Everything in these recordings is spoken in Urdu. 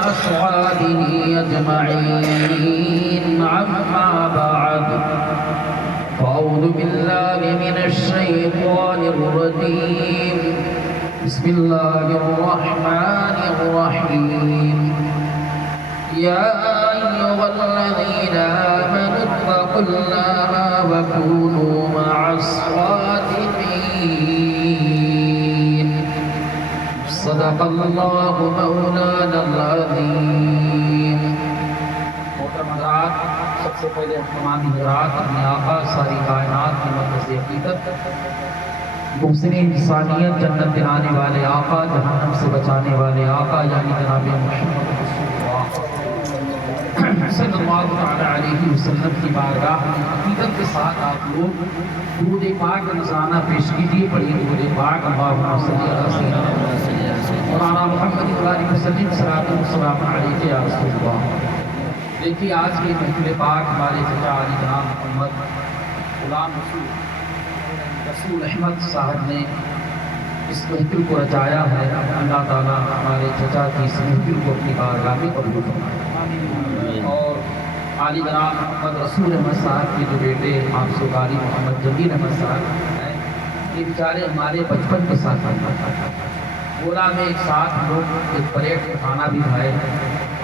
وأصحابه أجمعين أما بعد فأعوذ بالله من الشيطان الرجيم بسم الله الرحمن الرحيم يا أيها الذين آمنوا اتقوا الله وكونوا مع الصادقين صدق الله مولانا العظيم. محترم حضرات، سب سے پہلے تمام حضرات اپنے آقا ساری کائنات کی مرکز حقیقت محسن انسانیت جنت دلانے والے آقا جہنم سے بچانے والے آقا یعنی جناب محمد صلی اللہ علیہ وسلم کی بارگاہ میں عقیدت کے ساتھ آپ لوگ درود پاک کا نذرانہ پیش کیجیے. پڑھیے درود پاک اللہم صلی علی سیدنا مولانا محمد علیہ وسلم صلاۃ و سلام علیہ یا رسول اللہ. دیکھیے آج کے محفل پاک ہمارے چچا علی جناب محمد غلام رسول احمد صاحب نے اس محفل کو رچایا ہے. اللہ تعالیٰ ہمارے چچا کی اس محفل کو اپنی بارگاہ میں قبول فرمائے. اور علی جناب محمد رسول احمد صاحب کے جو بیٹے آنسو قاری محمد جمیل احمد صاحب ہیں، یہ بیچارے ہمارے بچپن کے ساتھ گولا میں ایک ساتھ ہم لوگ ایک پلیٹ میں کھانا بھی کھائے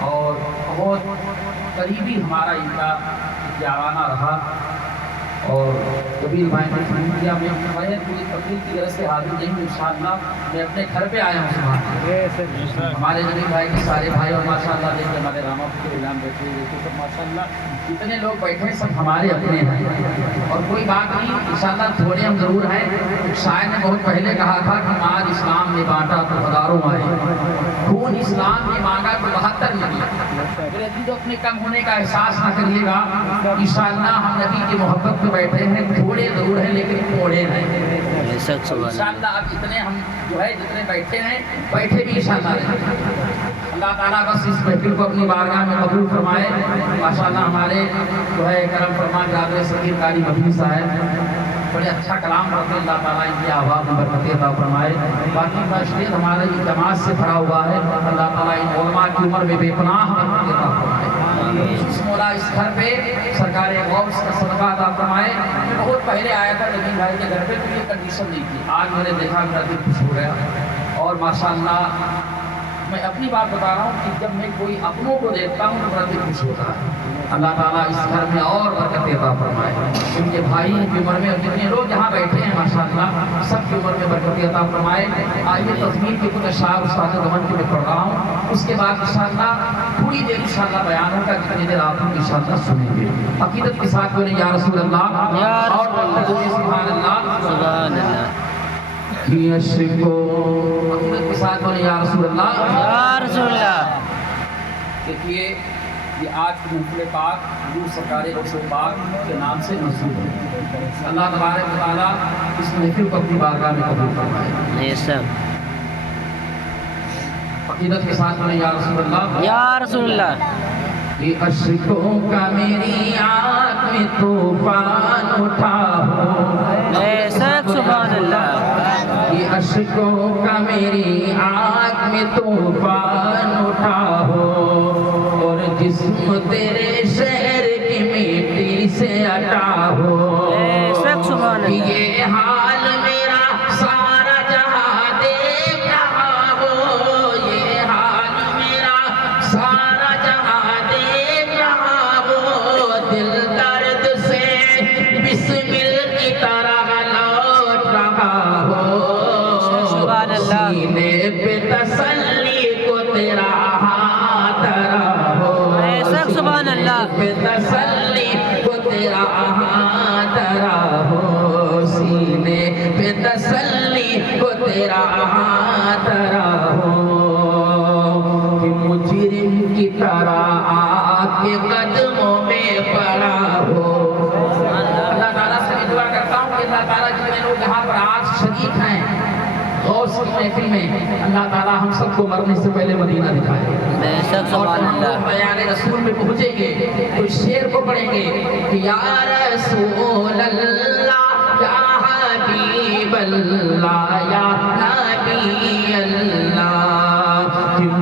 اور بہت قریبی ہمارا ان کا یارانہ رہا. اور کبیر بھائی نے فون کیا میں پوری تقریر کی وجہ سے حاضر نہیں ہوں، انشاءاللہ میں اپنے گھر پہ آیا ہوں. ہمارے جمیل بھائی کے سارے بھائی اور ماشاءاللہ دیکھتے ہمارے راما کے اعلان بیٹھے دیکھتے سب ماشاءاللہ جتنے لوگ بیٹھے سب ہمارے اپنے ہیں. اور کوئی بات نہیں، انشاءاللہ تھوڑے ہم ضرور ہیں. ایک شاعر نے بہت پہلے کہا تھا کہ آج اسلام نے بانٹا تو ہزاروں آئے، خون اسلام نے مانگا تو 72 ملی. میرے عزیزو اپنے کم ہونے کا احساس نہ کریے گا. انشاءاللہ ہم نبی کی محبت میں بیٹھے ہیں، تھوڑے ضرور ہیں لیکن تھوڑے ہیں. انشاءاللہ اب اتنے ہم جو ہے جتنے بیٹھے ہیں بیٹھے بھی انشاءاللہ رہیں. اللہ تعالیٰ بس اس محفل کو اپنی بارگاہ میں قبول فرمائے. ماشاءاللہ ہمارے جو ہے کرم فرمان جابر صغیر قاری مدنی صاحب بڑے اچھا کلام پڑھتے ہیں. اللہ تعالیٰ ان کی آواز میں برکت عطا فرمائے. باقی مشاہد ہمارا یہ جماعت سے کھڑا ہوا ہے، اللہ تعالیٰ ان علماء کی عمر میں بے پناہ برکت عطا فرمائے. مولا اس گھر پہ سرکار غوث کا صدقہ عطا فرمائے. میں بہت پہلے آیا تھا نبی بھائی کے گھر پہ تو یہ کنڈیشن نہیں تھی. آج میں نے دیکھا میرا دل خوش ہو گیا. اور ماشاءاللہ میں اپنی بات بتا رہا ہوں کہ جب میں کوئی اپنوں کو دیکھتا ہوں تو میرا دل خوش ہوتا ہے. اللہ تعالیٰ اس گھر میں اور برکت عطا فرمائے. ان کے بھائی کی عمر میں جتنے لوگ یہاں بیٹھے ہیں ماشاءاللہ سب کی عمر میں برکت عطا فرمائے. آئیے تضمین کے کچھ اشعار استاد گمن کے میں پڑھ رہا ہوں، اس کے بعد انشاءاللہ تھوڑی دیر انشاءاللہ بیان ہوگا جتنی دیر آپ لوگ انشاءاللہ سنیں گے. عقیدت کے ساتھ بولیں یا رسول اللہ اور سبحان اللہ سبحان اللہ. عقیدت کے ساتھ بولیں یا رسول اللہ یا رسول اللہ. دیکھیے یہ آج کی محفل پاک حضور سرکار غوث پاک کے نام سے منسوب ہے. اللہ تبارک و تعالیٰ اس محفل کو اپنی بارگاہ میں قبول فرمائے. عقیدت کے ساتھ بولیں یا رسول اللہ یا رسول اللہ. یہ اشکوں کا میری آنکھ میں طوفان اٹھا ہو، سبحان اللہ. یہ اشکوں کا میری آنکھ میں طوفان اٹھا ہو، اور جسم تیرے شہر کی مٹی سے ہٹا ہو. یہ حال میرا سارا جہاں دیکھ رہا ہو، یہ حال میرا سارا جہاں دیکھ رہا ہو. دل درد سے بسمل کی طرح لوٹ رہا ہو، سینے پہ تسلی کو تیرا ہاتھ رہا ہو. سبحان اللہ. پہ تسلی کو تیرا ہاتھ رہا ہو، سینے پہ تسلی کو تیرا ہاتھ رہا ہو. کہ مجرم کی طرح آپ کے قدموں میں پڑا ہو. اللہ تعالیٰ سے دعا کرتا ہوں کہ اللہ تعالیٰ جتنے لوگ یہاں پر آج شریک ہیں غوث کی محفل میں، اللہ تعالیٰ ہم سب کو مرنے سے پہلے مدینہ دکھائے. اور ہم لوگ بیان رسول میں پہنچیں گے تو اس شعر کو پڑھیں گے کہ یا رسول اللہ یا حبیب اللہ یا نبی اللہ.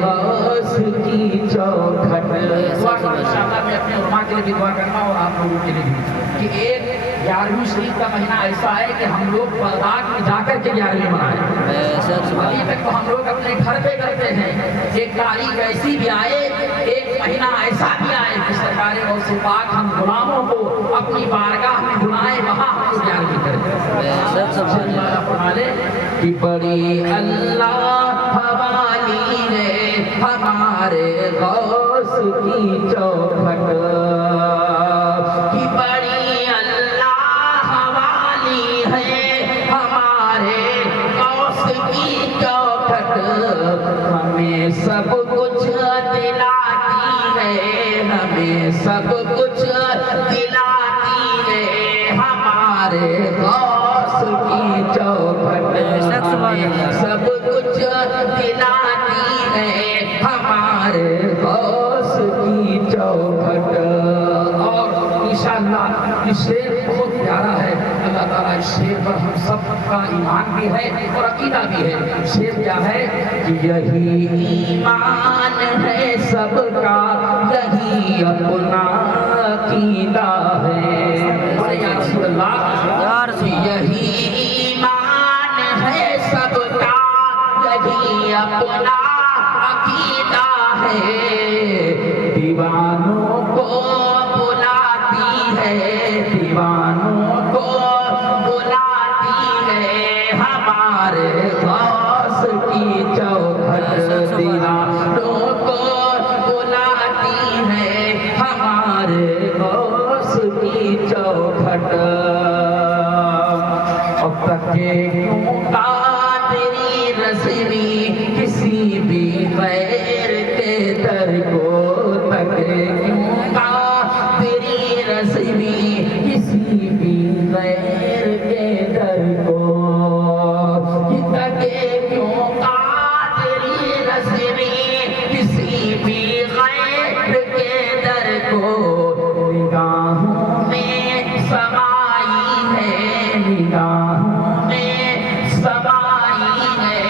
غوث کی چوکھٹ. انشاءاللہ میں اپنے علماء کے لیے بھی دعا کرنا اور آپ لوگوں کے لیے بھی کہ ایک 11ویں شریف کا مہینہ ایسا ہے کہ ہم لوگ بغداد میں جا کر کے 11ویں منائیں. ابھی تک تو ہم لوگ اپنے گھر پہ کرتے ہیں. ایک تاریخ ایسی بھی آئے, ایک مہینہ ایسا بھی آئے کہ سرکار غوث پاک ہم غلاموں کو اپنی بارگاہ میں بلائے, وہاں ہم 11ویں کریں. کہ بڑی اللہ حوالی ہے ہمارے غوث کی چوکھٹ. کہ بڑی اللہ حوالی ہے ہمارے غوث کی چوکھٹ. ہمیں سب کچھ دلاتی ہے, ہمیں سب کچھ دلاتی ہے ہمارے غوث کی چوکھٹ. سب کچھ دلاتی ہے ہمارے غوث کی چوکھٹ. اور انشاءاللہ یہ شعر بہت پیارا ہے. اللہ تعالیٰ اس شعر پر ہم سب کا ایمان بھی ہے اور عقیدہ بھی ہے. شعر کیا ہے کہ یہی ایمان ہے سب کا, یہی اپنا عقیدہ ہے. یا رسول اللہ, یہی ایمان ہے سب کا, یہی اپنا عقیدہ ہے. دیوانوں کو بلاتی ہے, دیوانوں کو بلاتی ہے ہمارے غوث کی چوکھٹ. دیوانوں کو بلاتی ہے ہمارے غوث کی چوکھٹ. اب تک کیوں تیری رسمی کسی بھی غیر کے در کو, تک کیوں تیری رسمی کسی بھی غیر کے در کو. تک کیوں تیری رسمی کسی بھی غیر کے در کو. نگاہوں میں سمائی ہے, نگاہوں میں سمائی ہے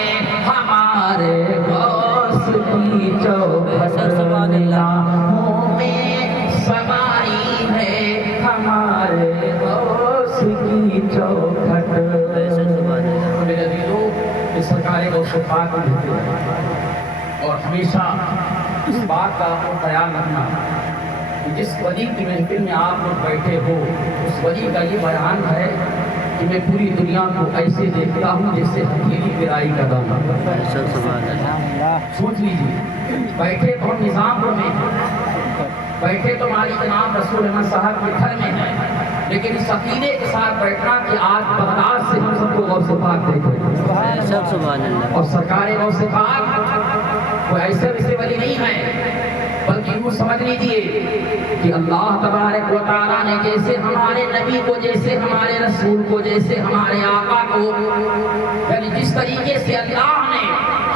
ہمارے غوث کی چوکھٹ. نگاہوں میں سمائی ہے ہمارے غوث کی چوکھٹ. میرے دلوں میں سرکار غوث پاک رہتے ہیں اور ہمیشہ اس بات کا آپ کو خیال رکھنا کہ جس ولی کی محفل میں آپ لوگ بیٹھے ہو, اس ولی کا یہ بیان ہے کہ میں پوری دنیا کو ایسے دیکھتا ہوں جیسے ہتھیلی پہ رائی کا دانہ. سوچ لیجیے, بیٹھے تو ہم نظام پور میں, بیٹھے تو ہماری جناب رسول احمد صاحب کے گھر میں ہیں, لیکن اس عقیدے کے ساتھ بیٹھنا کہ آج بغداد سے ہم سب کو غوث پاک دیکھ رہے ہیں. اور سرکار غوث پاک کوئی ایسے ویسے ولی نہیں ہے, بلکہ یوں سمجھ لیجیے کہ اللہ تبارک و تعالیٰ نے جیسے ہمارے نبی کو, جیسے ہمارے رسول کو, جیسے ہمارے آقا کو, یعنی جس طریقے سے اللہ نے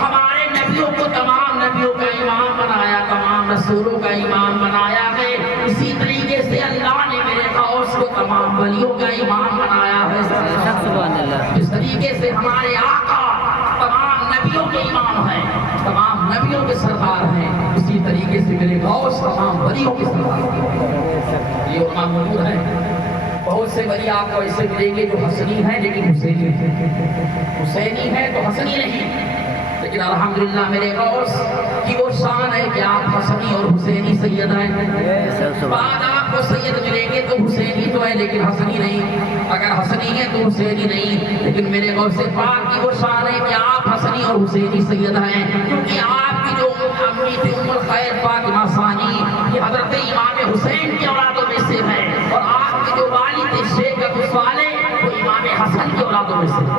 ہمارے نبیوں کو تمام نبیوں کا امام بنایا, تمام رسولوں کا امام بنایا ہے, اسی طریقے سے اللہ نے میرے غوث کو تمام ولیوں کا امام بنایا ہے. جس طریقے سے ہمارے آقا تمام نبیوں کے امام ہیں, تمام نبیوں کے سردار ہیں, اسی طریقے سے میرے غوث تمام ولیوں کے سردار ہیں. یہ علماء موجود ہیں. بہت سے ولی آپ کو ایسے ملیں گے جو حسنی ہیں لیکن حسینی ہیں, حسینی ہیں تو حسنی نہیں. لیکن الحمدللہ میرے غوث کی وہ شان ہے کہ آپ حسنی اور حسینی سید ہیں. بعد آپ کو سید ملیں گے تو حسینی تو ہے لیکن حسنی نہیں, اگر حسنی ہے تو حسینی نہیں. لیکن میرے غوث پاک کی وہ شان ہے کہ آپ حسنی اور حسینی سید ہیں, کیونکہ آپ کی جو امی تھی ام الخیر فاطمہ ثانی, یہ حضرت امام حسین کی اولادوں میں سے ہے, اور آپ کے جو والد تھے شیخ ابو صالح وہ امام حسن کی اولادوں میں سے ہے.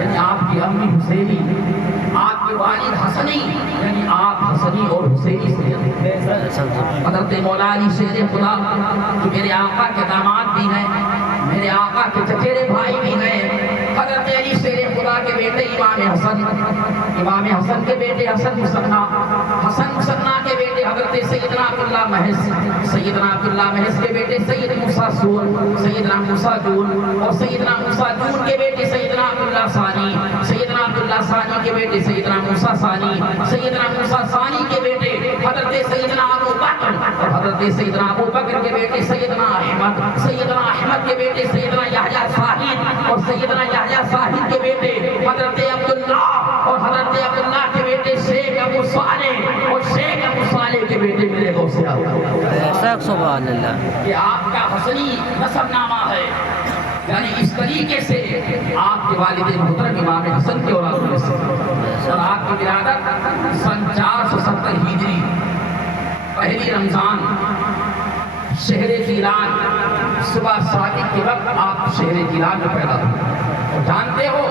یعنی آپ کی امی حسینی, آپ کے والد حسنی, یعنی آپ حسنی اور حسینی سے. حضرت مولا علی شیر خدا جو میرے آقا کے داماد بھی ہیں, میرے آقا کے چچیرے بھائی بھی ہیں. حضرت علی شیر خدا کے بیٹے امام حسن, امام حسن کے بیٹے حسن مصنع, حسن مصنع کے بیٹے حضرت سیدنا عبداللہ محض کے بیٹے سید موسیٰ سور، سیدنا موسیٰ جون، اور سیدنا موسیٰ جون کے بیٹے سیدنا عبداللہ ثانی، سیدنا عبداللہ ثانی کے بیٹے سیدنا موسیٰ ثانی، سیدنا موسیٰ ثانی کے بیٹے حضرت سیدنا ابو بکر، اور حضرت سیدنا ابو بکر کے بیٹے سیدنا احمد، سیدنا احمد کے بیٹے سیدنا یحییٰ صاحب، اور سیدنا یحییٰ صاحب کے بیٹے حضرت عبداللہ، اور حضرت عبداللہ کے بیٹے شیخ ابو صالح، اور شیخ ابو صالح کے بیٹے میرے غوث اعظم۔ سبحان اللہ، کہ آپ کا حسنی نسب نامہ ہے، یعنی اس طریقے سے آپ کے والد محترم امام حسن کی اولاد میں سے، اور آپ کی ولادت سن 470 ہجری پہلی رمضان شہر جیلان صبح صادق کے وقت آپ شہر جیلان میں پیدا ہوئے، اور جانتے ہو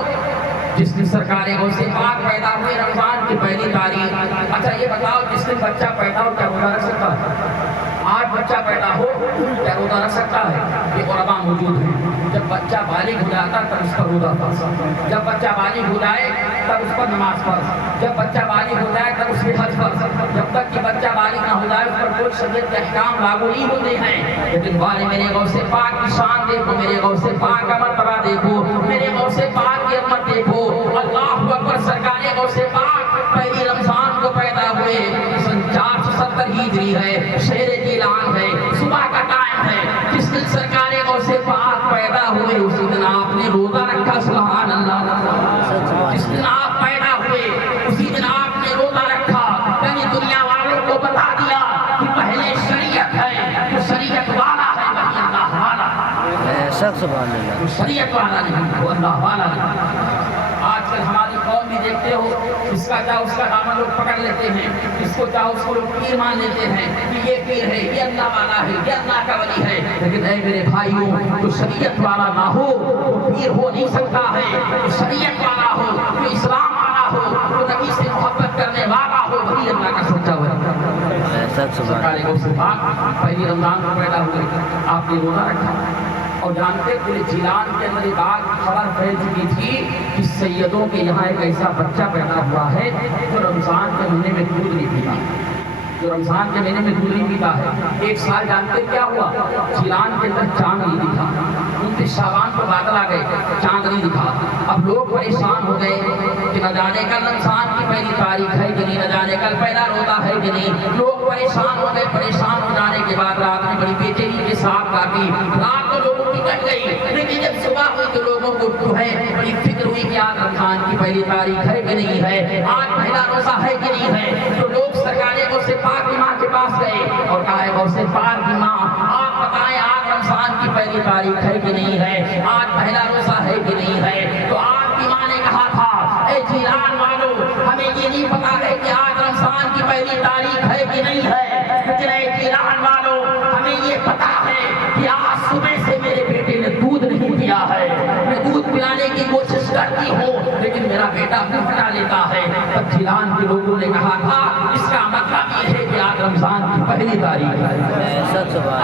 جس دن سرکار غوث پاک پیدا ہوئے رمضان کی پہلی تاریخ۔ اچھا یہ بتاؤ جس دن بچہ پیدا ہو کیا روزہ رکھ سکتا ہے؟ آج بچہ پیدا ہو کیا روزہ رکھ سکتا ہے؟ یہ علماء موجود ہیں۔ جب بچہ بالغ ہو جاتا تب اس پر روزہ فرض، جب بچہ بالغ ہو جائے تب اس پر نماز فرض، جب بچہ بالغ ہو جائے تب اس پہ حج فرض، جب تک کہ بچہ بالغ نہ ہو جائے اس پر کوئی شریعت کے احکام لاگو نہیں ہوتے ہیں۔ لیکن والے میرے غوث پاک کی شان دیکھو، میرے غوث پاک کا مرتبہ دیکھو، میرے غوث پاک کی عظمت دیکھو۔ اللہ اکبر، سرکار غوث پاک پہلی رمضان کو پیدا ہوئے، سن 470 ہجری ہے، شہر جیلان ہے، صبح کا ٹائم ہے۔ جس دن سرکار غوث پاک پیدا ہوئے اسی دن آپ نے روزہ رکھا، سبحان اللہ۔ جس دن آپ پیدا ہوئے اسی دن آپ نے روزہ رکھا، یعنی دنیا والوں کو بتا دیا کہ پہلے شریعت ہے، جو شریعت والا ہے وہی اللہ والا ہے، سبحان اللہ، جو شریعت والا نہیں وہ اللہ والا نہیں۔ آج کل ہماری قوم بھی دیکھتے ہو، اس کا چاہو اس کا دامن لوگ پکڑ لیتے ہیں، اس کو چاہو اس کو لوگ پیر مان لیتے ہیں کہ یہ پیر ہے، یہ اللہ والا ہے، یہ اللہ کا ولی ہے۔ لیکن اے میرے بھائیوں، جو شریعت والا نہ ہو وہ پیر ہو نہیں سکتا ہے، جو شریعت والا ہو، جو اسلام والا ہو، جو نبی سے محبت کرنے والا ہو وہی اللہ کا سچا ولی ہے۔ سرکار غوث پاک پہلی رمضان کو پیدا ہوئے، آپ نے روزہ رکھا، اور جانتے پورے جیلان کے اندر ایک آج خبر پھیل چکی تھی کہ سیدوں کے یہاں ایک ایسا بچہ پیدا ہوا ہے جو رمضان کے مہینے میں دودھ نہیں پیتا، جو رمضان کے مہینے میں دودھ نہیں پیتا ہے۔ ایک سال جانتے کیا ہوا؟ جیلان کے اندر چاند نہیں دکھا، 29 شعبان کو بادل آ گئے، چاند نہیں دکھا۔ اب لوگ پریشان ہو گئے کہ نہ جانے کل رمضان کی پہلی تاریخ ہے کہ نہیں، نہ جانے کل پہلا روزہ ہے کہ نہیں۔ لوگ پریشان ہو گئے، پریشان ہو جانے کے بعد رات میں بڑی بے چینی کے ساتھ کاٹی، رات کو لوگوں کی کٹ گئی، لیکن جب صبح ہوئی تو لوگوں کو جو ہے بڑی فکر ہوئی کہ آج رمضان کی پہلی تاریخ ہے کہ نہیں ہے، آج پہلا روزہ ہے کہ نہیں ہے۔ تو لوگ سرکار غوث پاک کی ماں کے پاس گئے اور کہا ہے غوث پاک کی ماں آپ بتائیں آج رمضان کی پہلی تاریخ ہے کہ نہیں ہے، آج پہلا روزہ ہے کہ نہیں ہے۔ تو آپ کی ماں نے کہا تھا اے جیلان والو ہمیں یہ نہیں پتا ہے کہ آج رمضان کی پہلی تاریخ ہے کہ نہیں ہے، لیکن اے جیلان والو ہمیں یہ پتا ہے کہ آج صبح سے میرے بیٹے نے دودھ نہیں پیا ہے، میں دودھ پلانے کی کوشش کرتی ہوں لیکن میرا بیٹا منہ پھٹا لیتا ہے۔ تب جیلان کے لوگوں نے کہا تھا اس کا مطلب یہ ہے کہ آج رمضان کی پہلی تاریخ ہے،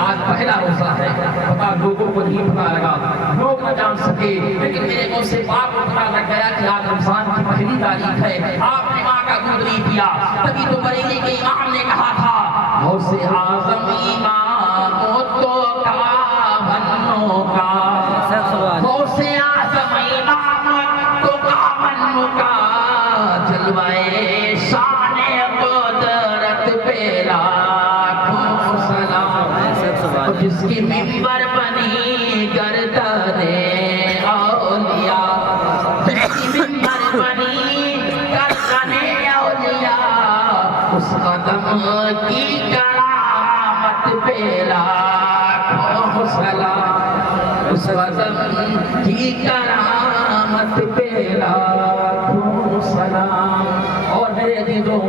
آج پہلا روزہ ہے۔ پتا لوگوں کو نہیں پتا لگا، لوگ نہ جان سکے، لیکن میرے غوث پاک کو پتا لگ گیا کہ آج رمضان کی پہلی تاریخ ہے۔ آپ نے ماں کا دودھ نہیں پیا، تبھی تو بریلی کے امام نے کہا تھا غوث اعظم امام تو کا بنو کا، غوث اعظم امام تو کا بنو کا، جلوائے شان قدرت پہ لاکھوں سلام، جس کی ممبر بنی گردن اولیاء، جس کی ممبر بنی گردن اولیاء، اس قدم کی کرامت پہ لاکھوں سلام، اس قدم کی کرامت پہ لاکھوں سلام۔ اور میرے عزیزوں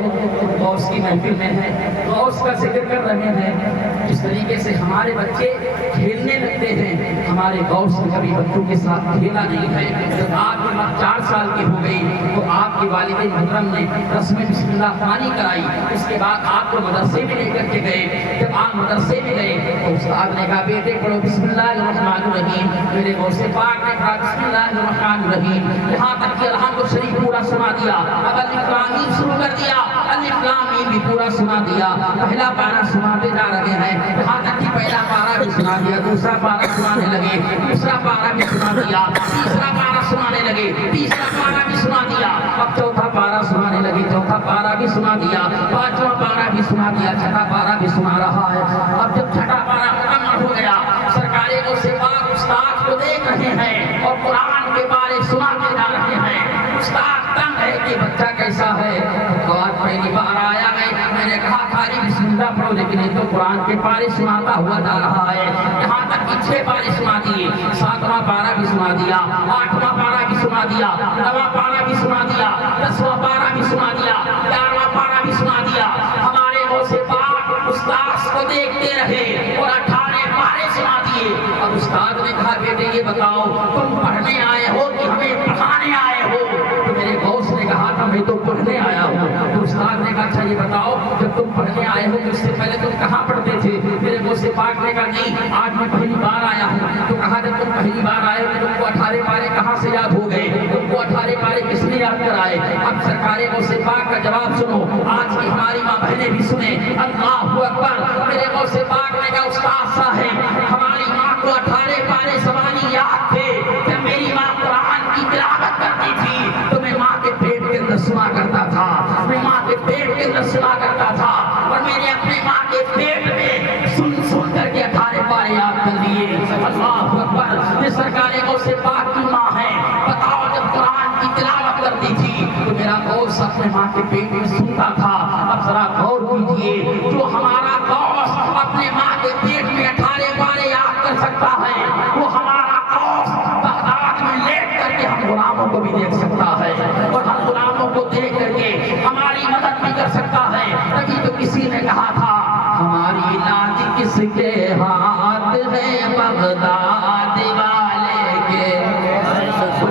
غوث کی محفل میں ہے، غوث کا ذکر کر رہے ہیں، جس طریقے سے ہمارے بچے کھیلنے کھیلنے لگتے ہیں. ہمارے غوث نے کبھی بچوں کے ساتھ کھیلا نہیں ہے. جب آپ کی ماں 4 سال کی ہو گئی تو آپ کے والد محترم نے رسم بسم اللہ خوانی کرائی. اس کے بعد آپ کو مدرسے میں لے کر کے گئے. جب آپ مدرسے میں گئے تو استاد نے کہا بیٹے پڑھو بسم اللہ الرحمن الرحیم. میرے غوث پاک نے کہا بسم اللہ الرحمن الرحیم. یہاں تک کہ الحمد شریف پورا سنا دیا. اب الف لام میم شروع کر دیا. الف لام میم بھی پورا سنا دیا. پہلا پارا سناتے جا رہے ہیں. یہاں تک کہ پہلا پارا بھی سنا دیا. دوسرا پارا سنانے لگے. دوسرا پارا بھی سنا دیا. تیسرا پارا سنانے لگے. تیسرا پارا بھی سنا دیا. اب چوتھا پارا سنانے لگے. چوتھا پارا بھی سنا دیا. پانچواں پارا بھی سنا دیا. چھٹا پارا بھی سنا رہا ہے. اب جب چھٹا پارا مکمل ہو گیا سرکار غوث پاک استاد کو دیکھ رہے ہیں اور قرآن کے بارے سناتے جا رہے ہیں. استاد تنگ ہے کہ بچہ کیسا ہے. تو آج پہلی بار آیا میں نے کہا خالی بسم اللہ پڑھو لیکن یہ تو قرآن کے پارے سناتا ہوا جا رہا ہے. یہاں تک کہ 6 پارے سنا دیے. 7واں پارا بھی سنا دیا. 8واں پارا بھی سنا دیا. 9واں پارا بھی سنا دیا. 10واں پارا بھی سنا دیا. 11واں پارا بھی سنا دیا. ہمارے غوث پاک استاد کو دیکھتے رہے اور 18 پارے سنا دیے. اب استاد نے کہا بیٹے یہ بتاؤ تم پڑھنے آئے ہو کہ ہمیں پڑھانے آئے ہو. تو میرے غوث نے کہا تھا میں تو پڑھنے آیا ہوں. تو استاد نے کہا اچھا یہ بتاؤ جب تم پڑھنے آئے ہو تو اس سے پہلے تم کہاں پڑھتے تھے. میرے غوث پاک نے کہا نہیں آج میں پہلی بار آیا ہوں. تو کہا جب تم پہلی بار آئے ہو تو تم کو 18 پارے کہاں سے یاد ہو گئے. تم کو 18 پارے کس نے یاد کرائے. اب سرکار غوث پاک کا جواب سنو. آج کی ہماری ماں بہنیں بھی سنیں. اللہ اکبر. میرے غوث پاک نے کہا استاد صاحب ہماری ماں کو 18 پارے زبانی یاد تھے. جب میری ماں قرآن کی تلاوت کرتی تھی تو میں ماں کے پیٹ کے اندر سنا کرتا تھا. میں ماں کے پیٹ کے اندر سنا کرتا تھا اور میں نے اپنے ماں کے پیٹ میں سن کر کے 18 پارے یاد کر لیے. اللہ اکبر. یہ سرکار غوث پاک کی ماں ہے. بتاؤ جب قرآن کی تلاوت کرتی تھی تو میرا غوث اپنے ماں کے پیٹ میں سنتا تھا. اب ذرا غور کیجیے جو ہمارا غوث اپنے ماں کے پیٹ میں 18 پارے یاد کر سکتا ہے وہ ہمارا غوث بغداد میں لیٹ کر کے ہم غلاموں کو بھی دیکھ سکتا ہے اور ہم غلاموں کو دیکھ کر کے ہماری مدد بھی کر سکتا ہے. تبھی تو کسی نے کہا تھا ہماری لاج کس کے ہاتھ ہے بغداد والے کے.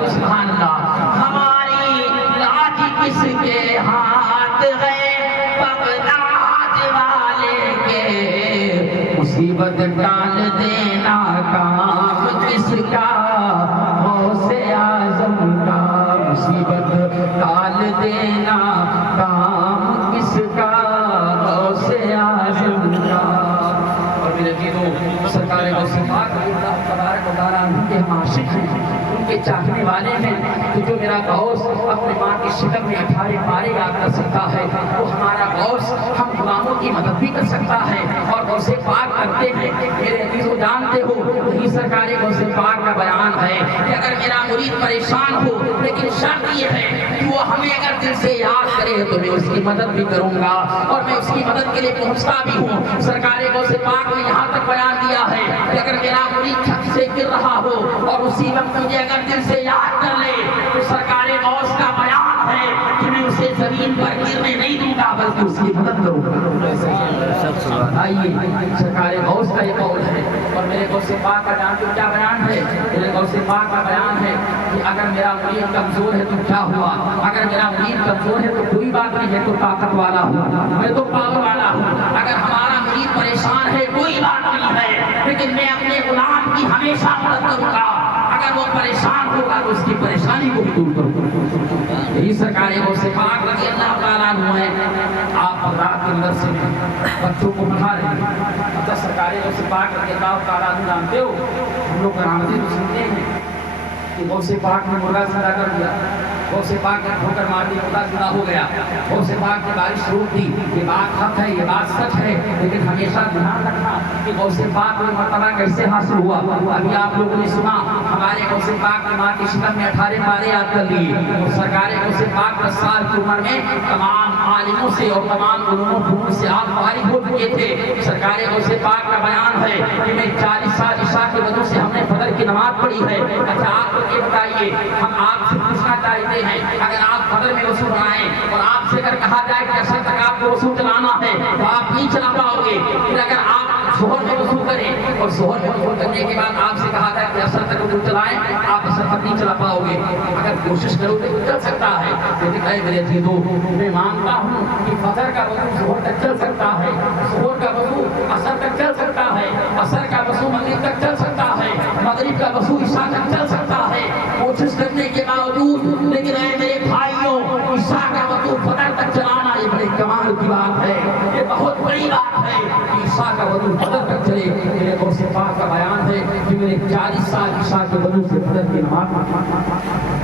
سبحان اللہ. ہماری لاج کس کے ہاتھ ہے بغداد والے کے. مصیبت ڈال دینا کام کس کا غوث اعظم کا. مصیبت ڈال دینا کام کس کا غوث اعظم کا. اور میرے عزیزو سرکار غوث پاک اللہ تبارک و تعالیٰ ان کے عاشق ہیں ان کے چاہنے والے ہیں. تو جو میرا غوث اپنے ماں کی شکل میں 18 پارے یاد کر سکتا ہے وہ ہمارا غوث ہم غلاموں کی مدد بھی کر سکتا ہے. اور غوث پاک کرتے ہیں. میرے عزیزو جانتے ہو یہی سرکار غوث پاک کا بیان ہے کہ اگر میرا مرید پریشان ہو لیکن شرط یہ ہے کہ وہ ہمیں اگر دل سے یاد کرے تو میں اس کی مدد بھی کروں گا اور میں اس کی مدد کے لیے پہنچتا بھی ہوں. سرکار غوث پاک نے یہاں تک بیان دیا ہے کہ اگر میرا مرید چھت سے گر رہا ہو اور اسی وقت مجھے اگر دل سے یاد کر لے تو سرکار غوث کا بیان ہے کہ میں اسے زمین پر گرنے نہیں دوں گا بلکہ اس کی مدد کروں گا. آئیے سرکار غوث کا یہ قول ہے. اور میرے غوث پاک کا جانتے ہو کیا بیان ہے. میرے غوث پاک کا بیان ہے کہ اگر میرا مرید کمزور ہے تو کیا ہوا. اگر میرا مرید کمزور ہے تو کوئی بات نہیں ہے تو طاقت والا ہوں میں تو پاور والا ہوں. اگر ہمارا مرید پریشان ہے کوئی بات نہیں ہے لیکن میں اپنے غلام کی ہمیشہ مدد کروں گا. اگر وہ پریشان ہوگا تو اس کی پریشانی کو بھی دور کروں گا. یہی سرکار غوث پاک رضی اللہ تعالیٰ عنہ ہے. آپ رات کے اندر سے بچوں کو پڑھا رہے ہیں. اچھا سرکار غوث پاک رضی اللہ تعالیٰ عنہ جانتے ہو ہم لوگ کرامتیں تو سنتے ہیں کہ غوث پاک نے مرغا زندہ کر دیا. غوث پاک نے ٹھوکر مار دی مرغا زندہ ہو گیا. غوث پاک نے بارش روک دی. یہ بات حق ہے یہ بات سچ ہے لیکن ہمیشہ دھیان رکھنا کہ غوث پاک کو مرتبہ کیسے حاصل ہوا. ابھی آپ لوگوں نے سنا ہمارے غوث پاک نے ماں کی شکل میں 18 پارے یاد کر لیے. اور سرکار غوث پاک 10 سال کی عمر میں تمام عالموں سے اور تمام علوم و فنون سے آپ فارغ ہو کیے تھے. سرکار غوث پاک کا بیان ہے کہ میں 40 سال عشاء کے وضو سے ہم نے فجر کی نماز پڑھی ہے. اچھا آپ کو یہ بتائیے, ہم آپ سے پوچھنا چاہتے ہیں, اگر آپ فجر میں وضو بنائیں اور آپ سے اگر کہا جائے کہ اثر تک آپ کو وضو چلانا ہے تو آپ نہیں چلا پاؤ گے. پھر اگر آپ ظہر میں وضو کریں اور ظہر میں وضو کرنے کے بعد آپ سے کہا جائے کہ اثر تک وضو چلائیں, آپ اثر تک نہیں چلا پاؤ گے. اگر کوشش کرو گے تو چل سکتا ہے, لیکن اے میرے عزیزو, میں مانتا ہوں کہ فجر کا وضو ظہر تک چل سکتا ہے, ظہر کا وضو اثر تک چل سکتا ہے, اثر کا وضو مغرب تک چل سکتا ہے, مغرب کا وضو عشاء تک چل سکتا ہے, کوشش کرنے کے باوجود. لیکن اے میرے بھائیوں, عشاء کا وضو فجر تک چلانا یہ بڑے کمال کی بات ہے, یہ بہت بڑی بات ہے کہ عشاء کا وضو فجر تک چلے. میرے غوث پاک کا بیان ہے کہ میں نے 40 سال عشاء کے وضو سے فجر کی نماز پڑھی.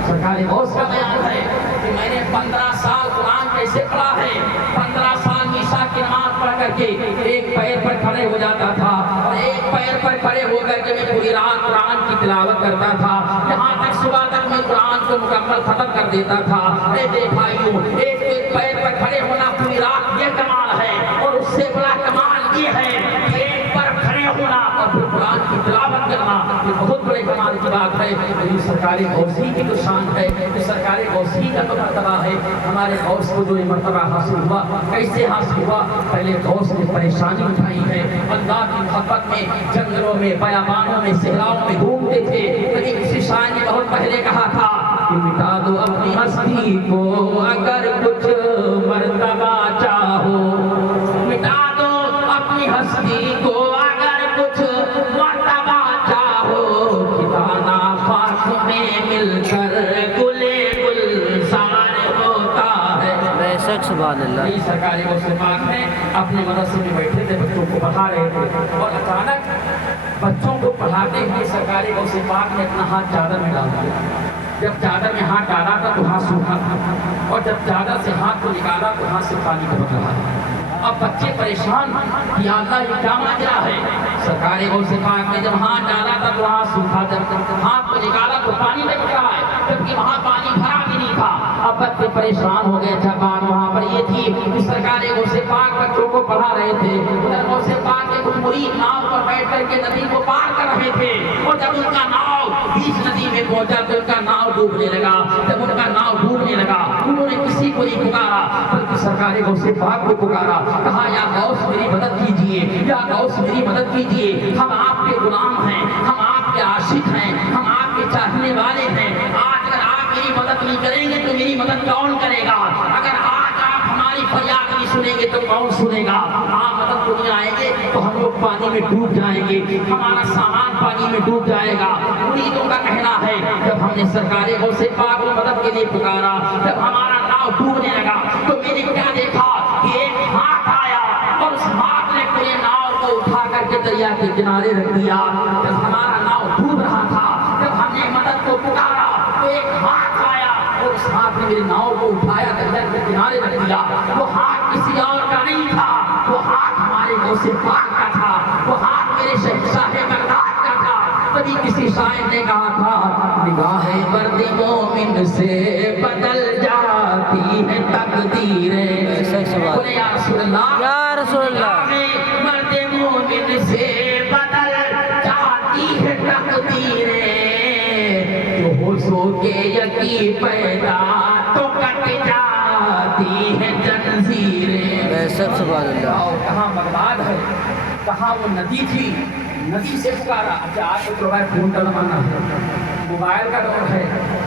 سرکار غوث کا بیان ہے کہ میں نے 15 سال قرآن کیسے پڑھا ہے. 15 سال عشاء کی نماز پڑھ کر کے ایک پیر پر کھڑے ہو جاتا تھا اور ایک پیر پر کھڑے ہو کر کے میں پوری رات قرآن کی تلاوت کرتا تھا, یہاں تک صبح تک میں قرآن کو مکمل ختم کر دیتا تھا. میرے بھائیوں, ایک پیر پر کھڑے ہونا پوری رات یہ کمال ہے, اور اس سے بڑا کمال یہ ہے کہ ایک پر کھڑے ہونا اور پھر قرآن کی تلاوت کرنا, یہ بہت بڑے کمال کی بات ہے. یہ سرکار غوثی کی جو شان ہے, یہ سرکار غوثی کا جو مرتبہ ہے. ہمارے غوث کو جو یہ مرتبہ حاصل ہوا, کیسے حاصل ہوا؟ پہلے غوث نے پریشانی اٹھائی ہے. اللہ کی محبت میں جنگلوں میں, بیابانوں میں, صحراؤں میں گھومتے تھے. کبھی کسی شاعر نے بہت پہلے کہا تھا کہ مٹا دو اپنی ہستی کو اگر کچھ مرتبہ چاہو, مٹا دو اپنی ہستی کو اگر کچھ مرتبہ چاہو, کتانا خاک میں مل کر گلے گلزار ہوتا ہے. بے شک سبحان اللہ. سرکار غوث پاک نے اپنے مدرسے میں بیٹھے تھے, بچوں کو پڑھا رہے تھے, اور اچانک بچوں کو پڑھاتے ہوئے سرکار غوث پاک نے اپنا ہاتھ چادر میں ڈال دیا. جب چادر میں ہاتھ ڈالا تھا تو ہاتھ سوکھا تھا, اور جب چادر سے ہاتھ کو نکالا تو ہاتھ سے پانی ٹپک رہا تھا. اب بچے پریشان, یا اللہ یہ کیا ماجرا ہے. سرکار غوث پاک نے جب ہاتھ ڈالا تھا تو ہاتھ سوکھا, جب ہاتھ کو نکالا تو پانی ٹپک رہا ہے, جبکہ وہاں پانی بھرا بھی نہیں تھا. اب بچے پریشان ہو گئے. جب بات وہاں پر یہ تھی کہ سرکار غوث پاک بچوں کو پڑھا رہے تھے, ادھر غوث پاک کے کچھ مرید ناؤ پر بیٹھ کر کے ندی کو پار کر رہے تھے, اور جب ان کا ناؤ بیچ ندی میں پہنچا تو ان کا ناؤ ڈوبنے لگا. جب ان کا ناؤ ڈوبنے لگا, انہوں نے کسی کو نہیں پکارا بلکہ سرکار غوث پاک کو پکارا. کہا یا غوث میری مدد کیجیے, یا غوث میری مدد کیجیے, ہم آپ کے غلام ہیں, ہم آپ کے عاشق ہیں, ہم آپ کے چاہنے والے ہیں. آج اگر آپ میری مدد نہیں کریں گے تو میری مدد کون کرے گا؟ اگر آج آپ ہماری فریاد نہیں سنیں گے تو کون سنے گا؟ آپ مدد کو نہیں آئیں گے تو ہم لوگ پانی میں ڈوب جائیں گے, ہمارا سامان پانی میں ڈوب جائے گا. مریدوں کا کہنا ہے جب ہم نے سرکار غوث پاک کو مدد کے لیے پکارا, جب ہمارا ناؤ ڈوبنے لگا تو میں نے کیا دیکھا کہ ایک ہاتھ آیا اور اس ہاتھ نے پورے ناؤ کو اٹھا کر کے دریا کے کنارے رکھ دیا. جب ہمارا ناؤ ڈوب رہا تھا, جب ہم نے مدد کو پکارا تو ایک ہاتھ آیا اور اس ہاتھ نے میرے ناؤ کو اٹھایا, دریا کے کنارے رکھ دیا. وہ ہاتھ کسی اور کا نہیں تھا, وہ ہاتھ ہمارے غوث پاک کا تھا, وہ ہاتھ میرے شہنشاہ بغداد کا تھا. کبھی کسی شاعر نے کہا تھا نگاہ برد مومن سے بدل جاتی ہے تقدیریں. بولے یا رسول اللہ, یا رسول اللہ. نگاہ برد مومن سے بدل جاتی ہے تقدیریں, جو ہو سو کے یقین پیدا تو کٹ جاتی ہے جنزیریں. بے شک سبحان اللہ. اور کہاں بغداد ہے, کہاں وہ ندی تھی, ندی سے پکارا. اچھا آج تو موبائل فون کا زمانہ ہے, موبائل کا دور ہے.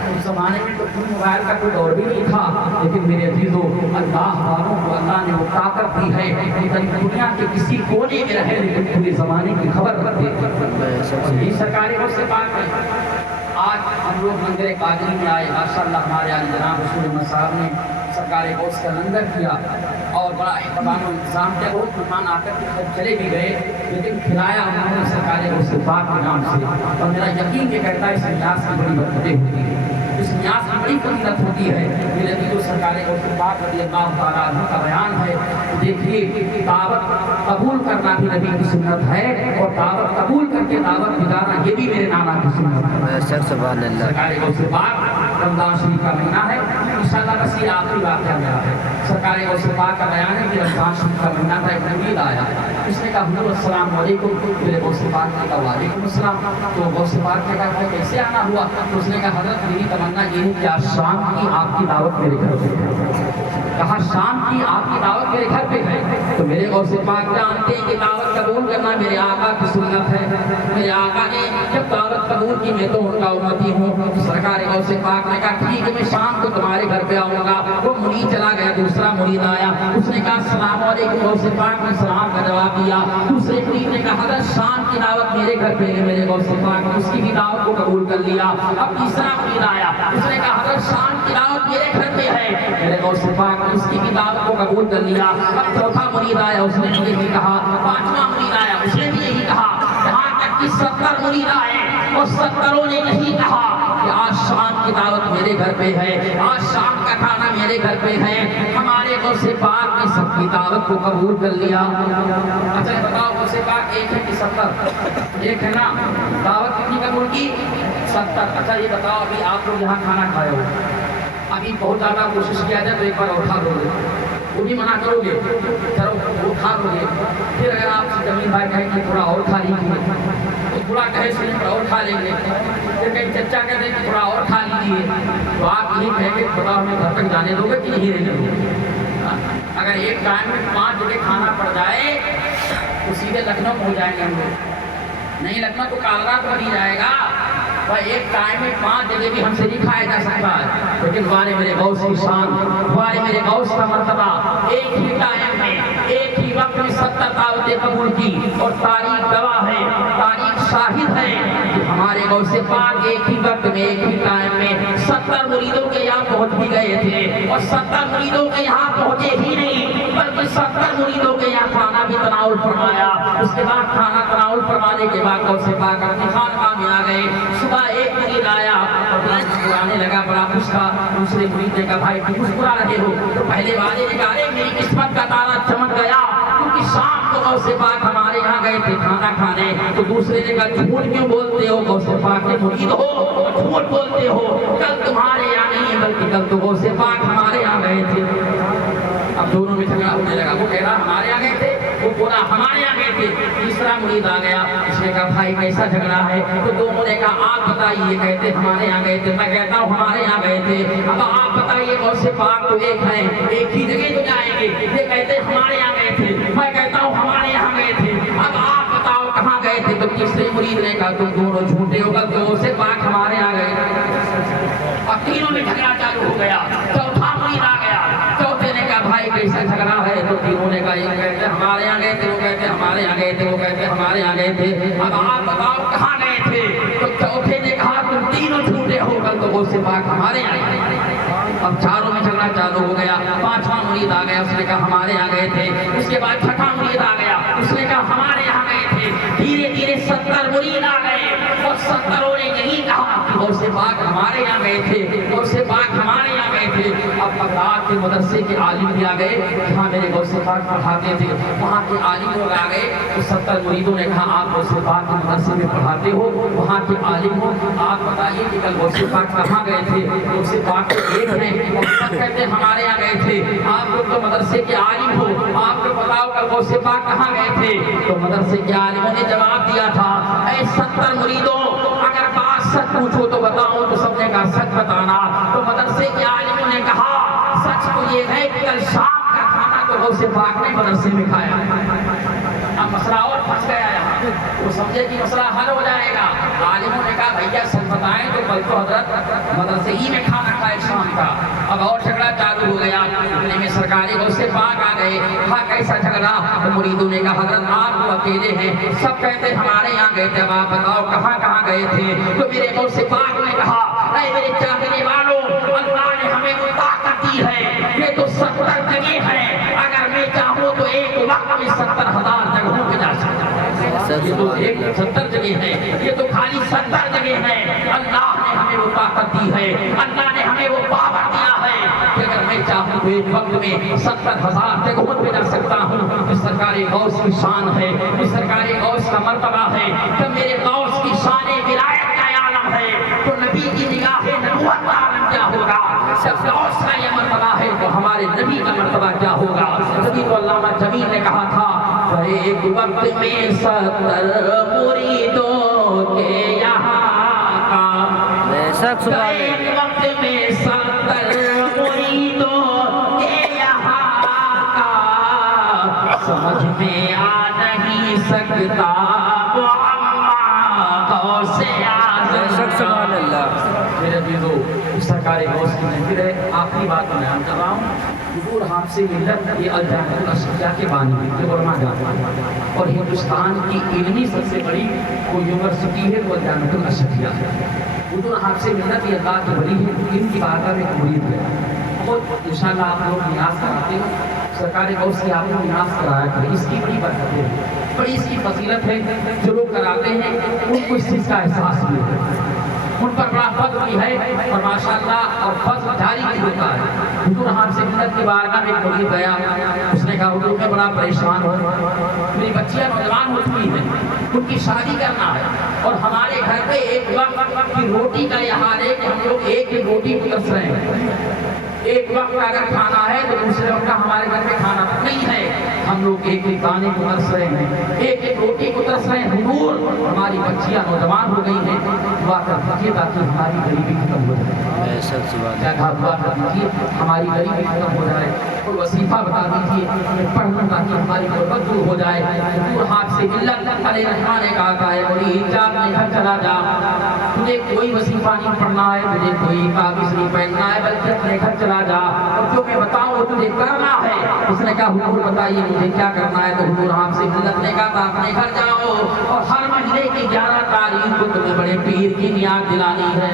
اس زمانے میں تو موبائل کا کوئی دور بھی نہیں تھا, لیکن میرے عزیزو اللہ والوں کو اللہ نے وہ طاقت دی ہے کہ دنیا کے کسی کونے میں رہے لیکن پورے زمانے کی خبر رکھتے. یہی سرکار غوث پاک ہے. آج ہم لوگ لنگر قادری میں آئے, ماشاءاللہ ہمارے عالی جناب رسول اللہ صاحب نے سرکار غوث کا لنگر کیا اور بڑا اہتمام و انتظام کیا. بہت مہمان آ کر کے چلے بھی گئے, لیکن کھلایا انہوں نے سرکار غوث پاک کے نام سے. اور میرا یقین یہ کہتا ہے اس نیاز کی بڑی برکتیں ہوتی ہیں, اس نیاز کی بڑی فضیلت ہوتی ہے. میرے دل سرکار غوث پاک رضی اللہ تعالیٰ عنہ کا بیان ہے. دیکھیے دعوت قبول کرنا بھی نبی کی سنت ہے, اور دعوت قبول کر کے دعوت دلانا یہ بھی میرے نانا کی سنت ہے. سبحان اللہ. سرکار غوث پاک رمضان شریف کا مہینہ ہے, انشاءاللہ بس یہ آخری واقعہ میرا ہے. سرکار غوث پاک کا بیان ہے کہ رمضان شریف کا مہینہ تھا، ایک مرید آیا، اس نے کہا حضور السلام علیکم، میرے غوث پاک نے کہا وعلیکم السلام۔ تو غوث پاک نے کہا کیسے آنا ہوا؟ تو اس نے کہا حضرت میری تمنا یہ ہے کہ آج شام کی آپ کی دعوت میرے گھر پہ ہے۔ کہا شام کی آپ کی دعوت میرے گھر پہ ہے۔ تو میرے غوث پاک جانتے ہیں کہ دعوت قبول کرنا میرے آقا کی سنت ہے، میرے آقا نے جب دعوت قبول کی میں تو ان کا امتی ہوں۔ سرکار غوث پاک نے کہا ٹھیک ہے میں شام کو تمہارے گھر پہ آؤں گا۔ وہ مرید چلا گیا، دوسرا مرید آیا، اس نے کہا السلام علیکم، غوث پاک نے سلام کا جواب دیا۔ دوسرے مرید نے کہا حضرت شام کی دعوت میرے گھر پہ ہے، میرے غوث پاک نے اس کی بھی دعوت کو قبول کر لیا۔ اب تیسرا مرید آیا، اس نے کہا حضرت شام کی دعوت میرے گھر پہ ہے، میرے غوث پاک نے اس کی بھی دعوت کو قبول کر لیا۔ اب چوتھا مرید آیا، اس نے بھی یہی کہا۔ پانچواں مرید آیا، اس نے بھی یہی کہا۔ یہاں تک کہ 70 مرید آئے اور 70 نے یہی کہا کہ آج شام کی دعوت میرے گھر پہ ہے، آج شام کا کھانا میرے گھر پہ ہے۔ ہمارے غوث پاک نے سب کی دعوت کو قبول کر لیا۔ اچھا بتاؤ غوث پاک ایک ہے کہ 70؟ ایک ہے نا۔ دعوت کتنی قبول کی؟ 70۔ اچھا یہ بتاؤ ابھی آپ لوگ یہاں کھانا کھائے ہو، ابھی بہت زیادہ کوشش کیا جائے تو ایک بار اٹھا لو گے، وہ بھی منع کرو گے، چلو اٹھا لو گے۔ پھر اگر آپ سے جمیل بھائی کہیں کہ تھوڑا اور کھا لیجیے تو تھوڑا کہے سے تھوڑا اور کھا لیں گے۔ پھر کہیں چچا کہتے ہیں کہ تھوڑا اور کھا لیجیے تو آپ یہی کہیں گے بتاؤ ہمیں گھر تک جانے دو گے کہ نہیں رہنے دو گے؟ اگر ایک ٹائم میں 5 جگہ کھانا پڑ جائے تو سیدھے لکھنؤ پہنچ جائیں گے ہم لوگ، نہیں لکھنؤ تو کالرات بنی جائے گا۔ ایک ٹائم میں 5 جگہ بھی ہم سے نہیں کھایا جا سکتا ہے، لیکن وارے میرے غوث کی شان، وارے میرے غوث کا مرتبہ، ایک ہی ٹائم میں ایک ہی وقت میں 70 دعوتیں قبول کی۔ اور تاریخ گواہ ہے، تاریخ شاہد ہے کہ ہمارے غوث پاک ایک ہی وقت میں ایک ہی ٹائم میں 70 مریدوں کے یہاں پہنچ بھی گئے تھے، اور 70 مریدوں کے یہاں پہنچے ہی نہیں بلکہ 70 مریدوں کے یہاں کھانا بھی تناول فرمایا۔ اس کے بعد کھانا تناول فرمانے کے بعد غوث پاک اپنی خانقاہ میں آ گئے۔ صبح ایک مرید آیا اور مسکرانے لگا، بڑا خوش تھا۔ دوسرے مرید نے کہا بھائی تم مسکرا رہے ہو؟ تو پہلے والے نے کہا ارے میری قسمت کا تارا چمک گیا، کیونکہ شام کو غوث پاک ہمارے یہاں گئے تھے کھانا کھانے۔ تو دوسرے نے کہا جھوٹ کیوں بولتے ہو، غوث پاک کے مرید ہو جھوٹ بولتے ہو، کل تمہارے یہاں نہیں بلکہ کل تو غوث پاک ہمارے یہاں گئے تھے۔ اب دونوں میں جھگڑا ہونے لگا، وہ کہہ رہا ہمارے یہاں گئے تھے، وہ بولا ہمارے یہاں گئے تھے۔ تیسرا مرید آ گیا، اس نے کہا بھائی کیسا جھگڑا ہے؟ تو دونوں نے کہا آپ بتائیے، کہتے ہمارے یہاں گئے تھے، میں کہتا ہوں ہمارے یہاں گئے تھے۔ اب آپ بتائیے غوث پاک تو ایک ہے، ایک ہی جگہ تو جائیں گے، یہ کہتے ہمارے یہاں گئے تھے، میں کہتا ہوں ہمارے یہاں گئے تھے، اب آپ بتاؤ کہاں گئے تھے؟ تو تیسرے مرید نے کہا تم دونوں جھوٹے ہو گئے، تو غوث پاک ہمارے یہاں گئے تھے۔ اب تینوں میں جھگڑا چالو ہو گیا۔ چوتھا مرید آ گیا، چوتھے نے کہا بھائی کیسا جھگڑا ہے؟ تو تینوں نے کہا یہ کہتے ہمارے یہاں گئے تھے، وہ کہتے ہمارے یہاں گئے تھے، وہ کہتے ہمارے یہاں گئے تھے، اب آپ بتاؤ کہاں گئے تھے؟ تو چوتھے نے کہا تم تینوں جھوٹے ہو کل تو غوث پاک ہمارے یہاں گئے تھے۔ اب چاروں میں جھگڑا چالو ہو گیا۔ پانچواں مرید آ گیا، اس نے کہا ہمارے یہاں گئے تھے۔ اس کے بعد چھٹا مرید آ گیا، اس نے کہا ہمارے یہاں گئے تھے۔ دھیرے دھیرے 70 مرید آ گئے اور 70 نے یہی کہا کہ غوث پاک ہمارے یہاں گئے تھے، غوث پاک ہمارے یہاں گئے تھے۔ اب بغداد کے مدرسے کے عالم بھی آ گئے جہاں میرے غوث پاک پڑھاتے تھے، وہاں کے عالم لوگ آ گئے تو 70 مریدوں نے کہا آپ غوث پاک کے مدرسے میں پڑھاتے ہو، وہاں کے عالم ہو، آپ بتائیے کہ کل غوث پاک کہاں گئے تھے؟ غوث پاک تو ایک ہیں، سب کہتے ہیں ہمارے یہاں گئے تھے، آپ لوگ تو مدرسے کے عالم ہو، آپ لوگ بتاؤ کل غوث پاک کہاں گئے تھے؟ تو مدرسے کے عالموں نے جواب دیا تھا اے 70 مریدوں اگر بات سچ پوچھو تو بتاؤ، تو سب نے کہا سچ بتانا۔ تو مدرسے کے عالموں نے کہا سچ تو یہ ہے کہ کل شام کا کھانا تو غوث پاک نے مدرسے میں کھایا۔ اب مسئلہ اور پھنس گیا یہاں، وہ سمجھے کہ مسئلہ حل ہو جائے گا۔ عالموں نے کہا بھیا سچ بتائیں تو کل تو حضرت مدرسے ہی میں کھانا کھائے شام کا۔ اب اور جھگڑا چالو ہو گیا، اتنے میں سرکاری غوث پاک آ گئے۔ کہا کیسا جھگڑا؟ تو مریدوں نے کہا حضرت آپ تو اکیلے ہیں، سب کہتے ہمارے یہاں گئے تھے، اب آپ بتاؤ کہاں کہاں گئے تھے؟ تو میرے غوث پاک نے کہا اے میرے چاہنے والوں، اللہ نے ہمیں وہ طاقت دی ہے، یہ تو 70 جگہ ہیں، اگر میں چاہوں تو ایک وقت میں 70,000 جگہوں پہ جا سکتا ہوں۔ یہ تو ایک 70 جگہ ہیں، یہ تو خالی 70 جگہ ہیں۔ اللہ نے ہمیں وہ طاقت دی ہے، اللہ نے ہمیں وہ پاور دیا ہے کہ اگر میں چاہوں تو ایک وقت میں 70,000 جگہوں پہ جا سکتا ہوں۔ اس سرکار غوث کی شان ہے، اس سرکار غوث کا مرتبہ ہے۔ جب میرے غوث کی شان ولایت کا عالم ہے تو نبی کی نگاہ نبوت کا عالم کیا ہوگا؟ جب غوث کا یہ مرتبہ ہے تو ہمارے نبی کا مرتبہ کیا ہوگا؟ تبھی تو علامہ جمیل نے کہا تھا ایک وقت میں 70 مریدوں کے یہاں کا، بے شک سبحان ایک اللہ، وقت میں 70 مریدوں کے یہاں کا، سمجھ میں آ نہیں سکتا بے شک سبحان اللہ۔ میرے عزیزو، سرکار غوث کی محفل ہے، آخری بات میں بیان کر رہا ہوں۔ حضور حافظ ملت یہ الجامع الاشرفیہ کے بانی ہیں، جو علماء جانتے ہیں، اور ہندوستان کی علمی سب سے بڑی کوئی یونیورسٹی ہے وہ الجامع الاشرفیہ ہے۔ حضور حافظ ملت یہ اللہ کے ولی ہیں، ان کی بارگاہ میں ایک مرید ہے، اور انشاءاللہ آپ لوگ نیاز کراتے ہیں، سرکار غوث کی آپ کو نیاز کرایا کریں، اس کی بڑی برکت ہے، بڑی اس کی فضیلت ہے۔ جو لوگ کراتے ہیں ان کو اس چیز کا احساس بھی ہے، ان پر بڑا فضل بھی ہے، اور ماشاءاللہ اور فضل جاری بھی ہوتا ہے۔ حضور حافظ ملت کی بارگاہ میں مرید گیا، اس نے کہا حضور میں بڑا پریشان ہوں، میری بچیاں نوجوان ہو چکی ہیں، ان کی شادی کرنا ہے، اور ہمارے گھر پہ ایک وقت کی روٹی کا یہ حال ہے کہ ہم لوگ ایک روٹی کو ترس رہے ہیں، ایک وقت کا اگر کھانا ہے تو دوسرے وقت کا ہمارے گھر میں کھانا نہیں ہے، ہم لوگ ایک ایک دانے کو ترس رہے ہیں، ایک ایک روٹی کو ترس رہے ہیں۔ حضور ہماری بچیاں نوجوان ہو گئی ہیں، دعا کر دیجیے تاکہ ہماری غریبی ختم ہو جائے۔ بے شک سبحان کیا اللہ، دعا کر دیجیے ہماری غریبی ختم ہو جائے، اور وظیفہ بتا دیجیے پڑھ لوں تاکہ ہماری غربت دور ہو جائے۔ حضور حافظ ملت علیہ الرحمٰن نے کہا ہے مرید جا اپنے گھر چلا جا، تجھے کوئی وظیفہ نہیں پڑھنا ہے، تجھے کوئی تعویذ نہیں پہننا ہے، بلکہ اپنے گھر چلا جا، اور جو میں بتاؤں وہ تجھے کرنا ہے۔ اس نے کہا حضور بتائیے مجھے کیا کرنا ہے؟ تو حضور حافظ ملت نے کہا تھا اپنے گھر جاؤ، اور ہر مہینے کی 11 تاریخ کو تمہیں بڑے پیر کی نیاد دلانی ہے،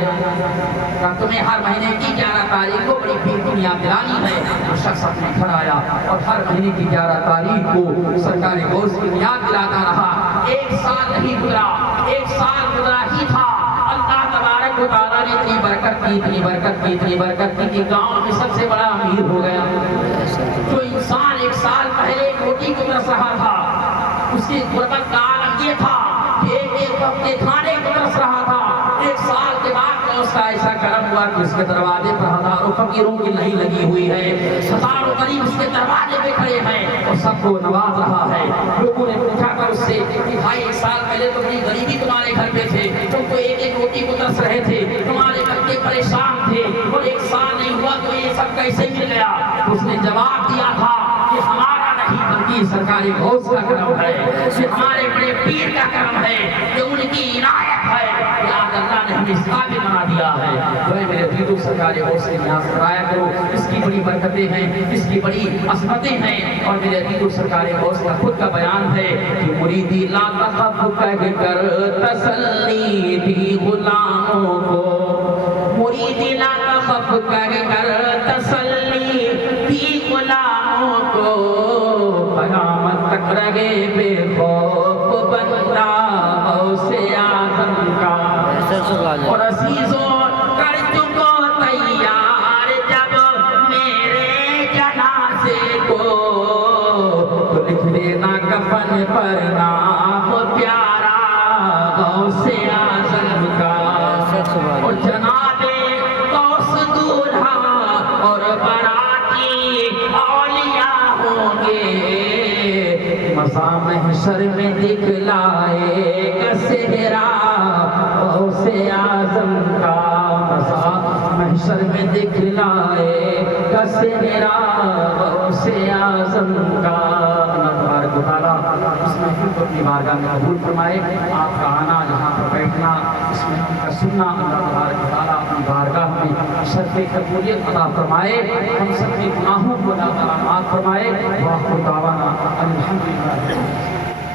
تمہیں ہر مہینے کی 11 تاریخ کو بڑی پیر کی نیاد دلانی ہے۔ وہ شخص اپنے گھر آیا اور ہر مہینے کی 11 تاریخ کو سرکار غوث کی نیاد دلاتا رہا۔ 1 سال نہیں گزرا، 1 سال گزرا ہی تھا، اللہ تبارک و تعالیٰ نے اتنی برکت کی، اتنی برکت کی، اتنی برکت کی کہ گاؤں میں سب سے بڑا امیر ہو گیا۔ جو انسان 1 سال پہلے روٹی کو ترس رہا تھا، اس کی غربت کا عالم یہ تھا کہ ایک وقت کے کھانے کو ترس رہا تھا، 1 سال کے بعد اس کا ایسا کرم ہوا کہ اس کے دروازے پر ہزاروں فقیروں کی لائن لگی ہوئی ہے، ہزاروں غریب اس کے دروازے پہ کھڑے ہیں اور سب کو نواز رہا ہے۔ لوگوں نے پوچھا کر اس سے کہ بھائی 1 سال پہلے تو بڑی غریبی تمہارے گھر پہ تھے، تم کو ایک ایک روٹی کو ترس رہے تھے، تمہارے بچے پریشان تھے، اور 1 سال نہیں ہوا تو یہ سب کیسے مل گیا؟ اس نے جواب دیا تھا کہ ہمارا نہیں بلکہ سرکار غوث کا کرم ہے، یہ ہمارے بڑے پیر کا کرم ہے، یہ ان کی عنایت ہے کہ آج اللہ نے ہمیں اس قابل بنا دیا ہے۔ وہ میرے عزیزو سرکار غوث سے نیاز کرایا کرو، اس کی بڑی برکتیں ہیں، اس کی بڑی عظمتیں ہیں، اور میرے عزیزو سرکار غوث کا خود کا بیان ہے کہ مریدی لا تخف کہہ کر تسلی دی غلاموں کو، مریدی لا تخف کہہ کر تسلی دی غلاموں کو، قیامت تک رہے بے خوف بندہ غوث اعظم کا۔ اور عزیزوں کر چکو تیار جب میرے جنازے کو، تو لکھ دینا کفن پر نام پیارا غوث اعظم کا۔ اور جناب غوث دولہا اور باراتی اولیاء ہوں گے، مزا محشر میں دکھلائے گا صحرا غوث اعظم کا، مزا محشر میں دکھلائے گا صحرا غوث اعظم کا۔ اللہ تبارک و تعالیٰ اس محفل کو اپنی بارگاہ میں قبول فرمائے، آپ کا آنا، یہاں پر بیٹھنا، اس محفل کا سننا، اللہ تبارک و تعالیٰ اپنی بارگاہ میں شرف قبولیت عطا فرمائے، ہم سب کے گناہوں کو اللہ تعالیٰ معاف فرمائے۔ وآخر دعوانا الحمدللہ۔